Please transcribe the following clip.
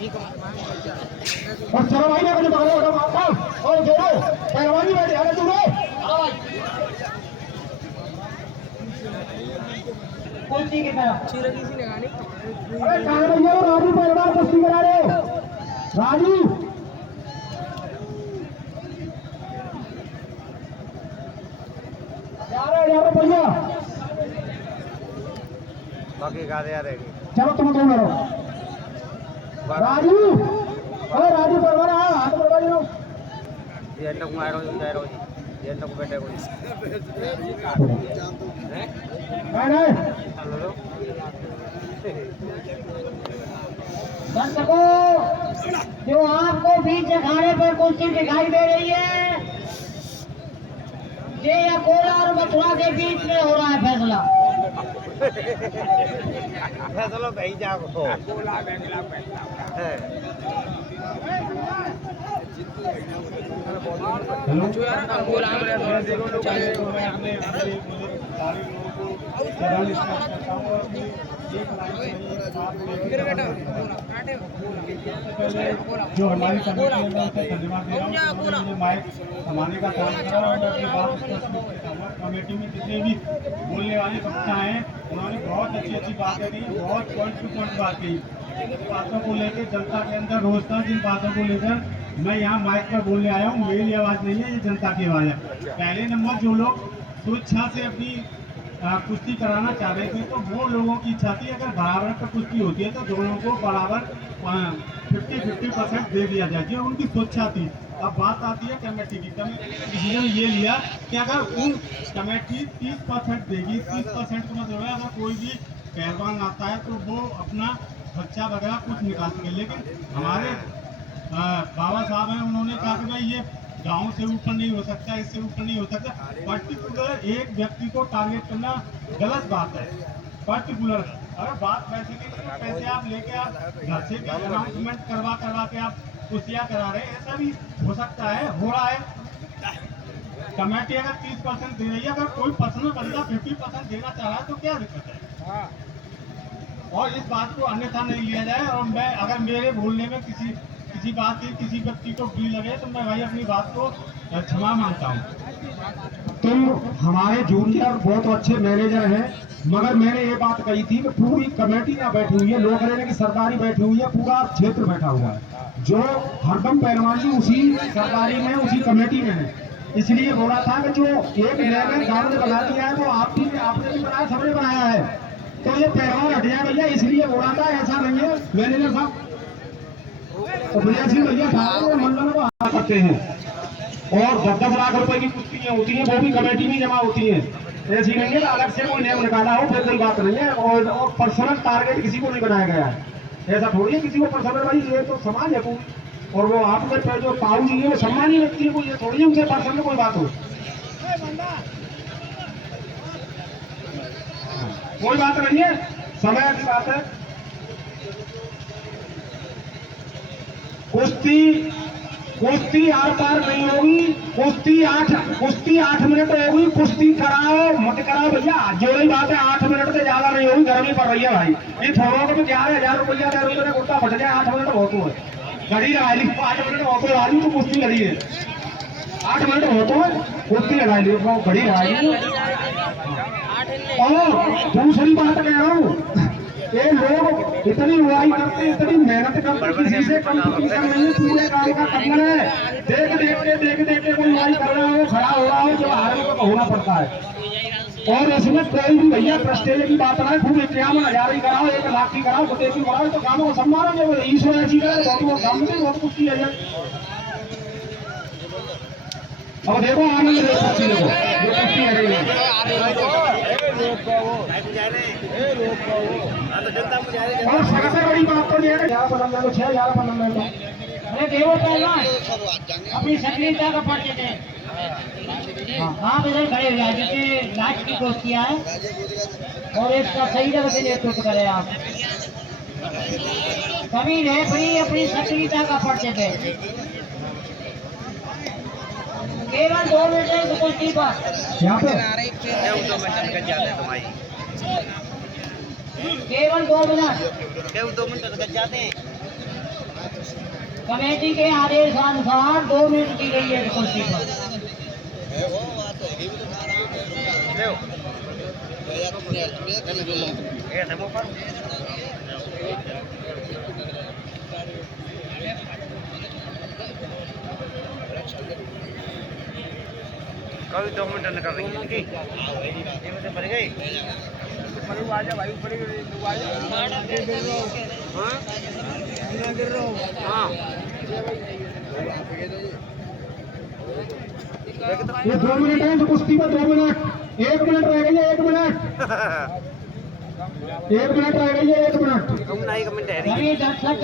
और चलो भाई ने मुझे पकड़ो उठो मारता और जोड़ो पहलवानी बैठे आगे दूर कुश्ती की तरफ चिरगी सी लगानी। अरे कहां भैया राजू पहलवान कुश्ती करा रहे हो राजू यार भैया बाकी गाने आ रहे चलो तुम दोनों लड़ो राजू अरे राजू पहलवान हाथ बढ़वा लो ये तक मारो जा रहा हूं ये तक बैठे कोई नहीं दर्शकों जो आपको बीच अखाड़े पर कुश्ती दिखाई दे रही है ये अकोला और मथुरा के बीच में हो रहा है फैसला फैसला भाई जाओ जो यार अंगोला में जो हमारी कमेटी है उसे धन्यवाद दे रहा हूँ मुझे माइक संभालने का काम करा और मैं अपनी बात कमेटी में जितने भी बोलने वाले बच्चा हैं उन्होंने बहुत अच्छी अच्छी बातें कही बहुत पॉइंट टू पॉइंट बात कही बातों को लेकर जनता के अंदर रोजता जिन बातों को लेकर मैं यहाँ माइक पर बोलने आया हूँ मेरी आवाज़ नहीं है ये जनता की आवाज़ है पहले नंबर जो लोग स्वेच्छा से अपनी कुश्ती कराना चाह रहे थे तो वो लोगों की इच्छा थी अगर बराबर पर कुश्ती होती है तो दोनों को बराबर 50-50% दे दिया जाए जो उनकी स्वेच्छा थी अब बात आती है कमेटी की डिसीजन ये लिया कि अगर उन कमेटी 30% देगी 30% का मतलब है अगर कोई भी पहलवान आता है तो वो अपना बच्चा वगैरह कुछ निकाल सके लेकिन हमारे बाबा साहब हैं उन्होंने कहा कि भाई ये गांव से ऊपर नहीं हो सकता इससे ऊपर नहीं हो सकता पर्टिकुलर एक व्यक्ति को टारगेट करना गलत बात है पर्टिकुलर अगर बात पैसे की तो पैसे आप लेके आप घर से भी अनाउंसमेंट करवा के आप कुश्तियाँ करा रहे हैं ऐसा भी हो सकता है हो रहा है कमेटी अगर 30% दे रही है अगर कोई पर्सनल बंदा 50% देना चाह रहा है तो क्या दिक्कत है और इस बात को अन्यथा नहीं लिया जाए और मैं अगर मेरे बोलने में किसी बात की किसी व्यक्ति को बुरी लगे तो मैं भाई अपनी बात को क्षमा मांगता हूँ तुम हमारे जूनियर बहुत अच्छे मैनेजर हैं मगर मैंने ये बात कही थी कि पूरी कमेटी ना बैठी हुई है लोग रहने की सरकारी बैठी हुई है पूरा क्षेत्र बैठा हुआ है जो हरदम पहलवानी उसी सरकारी में उसी कमेटी में है इसलिए बोला था कि जो एक नए गाँव ने बना दिया है वो आपने भी बनाया सबने बनाया है तो ये पहलवान हट जाए भैया इसलिए बोला था ऐसा नहीं है मैनेजर साहब तो भैया सिंह भैया साहब मंडलों को हाथ करते हैं और 10-10 लाख रुपए की कुश्तियाँ होती हैं वो भी कमेटी में जमा होती हैं ऐसी नहीं है अलग से कोई नियम निकाला हो फिर कोई बात नहीं है और पर्सनल टारगेट किसी को नहीं बनाया गया है ऐसा थोड़ी है किसी को पर्सनल भाई ये तो समाज है पूरी और वो आपके जो पाऊ जी है वो सम्मानी व्यक्ति है कोई ये थोड़ी है उनसे पर्सनल कोई बात हो कोई बात नहीं है समय की बात है कुश्ती आर पार नहीं होगी कुश्ती 8 मिनट होगी कुश्ती कराओ मत कराओ भैया जो ही बात है 8 मिनट से ज्यादा नहीं होगी गर्मी पड़ रही है भाई ये थोड़ों को तो 11,000 रुपया दे रही है कुर्ता फट जाए 8 मिनट बहुत है घड़ी लगा ली 8 मिनट बहुत राजी तो कुश्ती लड़ी है 8 मिनट बहुत है कुश्ती लगा ली घड़ी लगा ली और दूसरी बात कह रहा हूँ ये लोग इतनी लड़ाई करते इतनी मेहनत करते किसी से कंपटीशन नहीं पूरे गांव का कदम है देख के कोई लड़ाई कर रहा हो खड़ा हो रहा हो जो हारे को होना पड़ता है और इसमें कोई भी भैया प्रेस्टेज की बात ना खूब 51,000 ही कराओ 1 लाख की कराओ तो की कराओ तो गाँव को सम्मान है वो ईश्वर ऐसी करे बहुत गाँव में बहुत कुछ किया जाए अब देखो आनंद देखो ये कुश्ती है और सबसे बड़ी बात तो ये है 11 बनम ले लो 6 बनम ले लो अरे देवो पहलवान अपनी सक्रियता का परिचय दें हाँ इधर खड़े हो जाए जिससे लास्ट की कुश्तियाँ है और इसका सही जगह से नेतृत्व करें आप सभी रेफरी अपनी सक्रियता का परिचय दें केवल 2 मिनट है कुश्ती पर यहाँ पे केवल 2 मिनट केवल 2 मिनट तक जाते हैं कमेटी के आदेशानुसार 2 मिनट की गई है कुर्सी पर। कभी 2 मिनट निकल रही है इनकी ये मुझे पड़ गई आजा भाई ऊपर हाँ ये 2 मिनट है, जो कुश्ती में 2 मिनट, 1 मिनट रह गई है, 1 मिनट, 1 मिनट रह गई है, 1 मिनट। कम नहीं कमेंट है सभी दर्शक